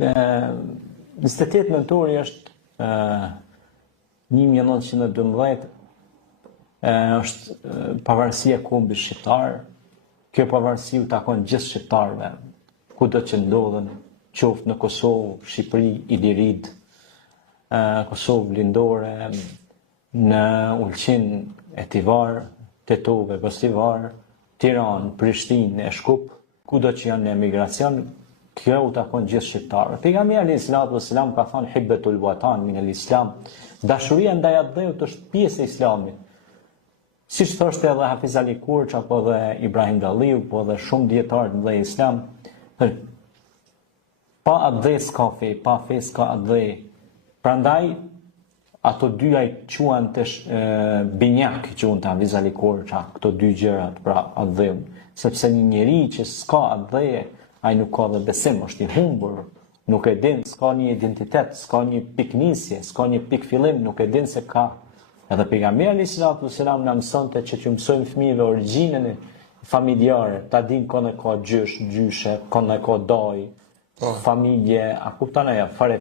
28 nëntori është 1912, është pavarësia e kombit shqiptar. Kjo pavarësi u takon gjithë shqiptarëve, kudo që ndodhen, qoftë në Kosovë, Shqipëri, Ilirid, Kosovë Lindore, në Ulqin e Tivar, Tetove, Gostivar, Tiranë, Prishtinë e Shkup, kudo që janë në emigracion, kjo u takon gjithë shqiptarëve. Pejgamberi alayhis salatu wassalam ka thënë hibbetul watan min al-islam, dashuria ndaj atdheut është pjesë e islamit. Siç thoshte edhe Hafiz Ali Kurç apo edhe Ibrahim Dalliu, po edhe shumë dietarë të mëdhenj islam, pa atdhe s'ka fe, pa fe s'ka atdhe. Prandaj ato dyja i quan të binjak, quhen të Hafiz Ali Kurç, këto dy gjërat, pra atdheun, sepse një njeri që s'ka atdhe, ai nuk ka dhe besim, është i humbur, nuk e din, s'ka një identitet, s'ka një piknisje, s'ka një pik fillim, nuk e din se ka. Edhe pejgamberi alayhis salatu wassalam na mësonte që t'ju mësojmë fëmijëve origjinën e familjare, ta din kënd e ka gjyshe, kënd e ka daj, familje, a kupton ajo, fare